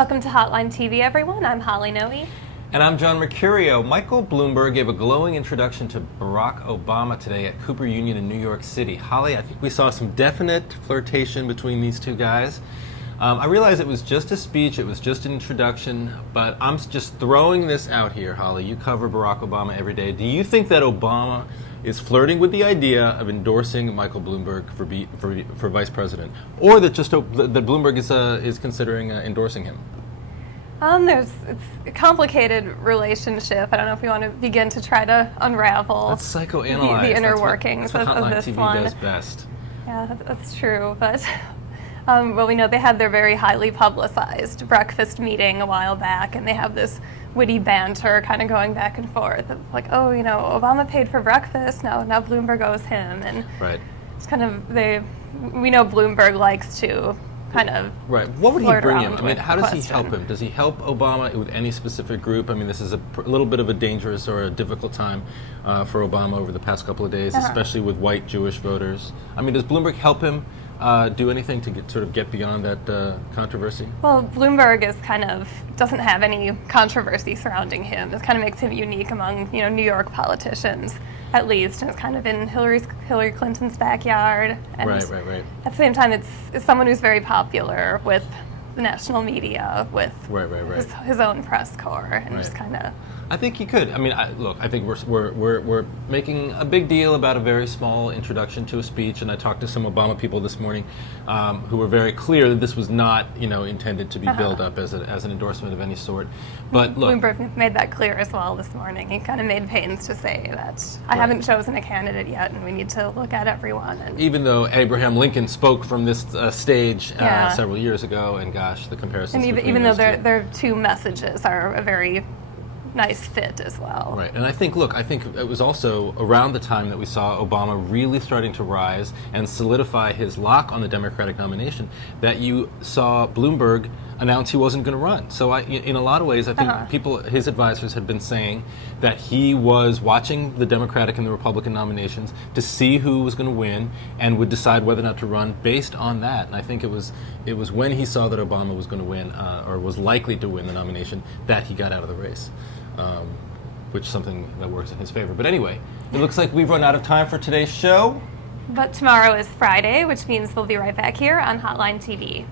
Welcome to Hotline TV, everyone. I'm Holly Noe. And I'm John Mercurio. Michael Bloomberg gave a glowing introduction to Barack Obama today at Cooper Union in New York City. Holly, I think we saw some definite flirtation between these two guys. I realize it was just a speech, it was just an introduction, but I'm just throwing this out here, Holly. You cover Barack Obama every day. Do you think that Obama is flirting with the idea of endorsing Michael Bloomberg for vice president, or that that Bloomberg is considering endorsing him? It's a complicated relationship. I don't know if we want to begin to try to unravel the inner workings of this TV one. Does best. Yeah, that's true. But well, we know they had their very highly publicized breakfast meeting a while back, and they have this witty banter kind of going back and forth. Like, oh, you know, Obama paid for breakfast. Now Bloomberg owes him, and right. It's kind of we know Bloomberg likes to kind of right. What would he bring him? I mean, how does he question. help him? Does he help Obama with any specific group? I mean, this is a little bit of a dangerous or a difficult time for Obama over the past couple of days, especially with white Jewish voters. I mean, does Bloomberg help him do anything to get beyond that controversy? Well, Bloomberg doesn't have any controversy surrounding him. It kind of makes him unique among New York politicians, at least, and it's kind of in Hillary Clinton's backyard. And right. At the same time, it's someone who's very popular with the national media, with his own press corps, and just kind of. I think he could. I mean, I think we're making a big deal about a very small introduction to a speech, and I talked to some Obama people this morning who were very clear that this was not, intended to be billed up as an endorsement of any sort. But look, Bloomberg made that clear as well this morning. He kind of made pains to say that I haven't chosen a candidate yet, and we need to look at everyone. And even though Abraham Lincoln spoke from this stage several years ago, and gosh, the comparisons. And even though their two messages are a very nice fit as well. Right, and I think it was also around the time that we saw Obama really starting to rise and solidify his lock on the Democratic nomination that you saw Bloomberg announce he wasn't going to run. So in a lot of ways, I think his advisors had been saying that he was watching the Democratic and the Republican nominations to see who was going to win and would decide whether or not to run based on that. And I think it was when he saw that Obama was going to win or was likely to win the nomination that he got out of the race. Which is something that works in his favor. But anyway, it looks like we've run out of time for today's show. But tomorrow is Friday, which means we'll be right back here on Hotline TV.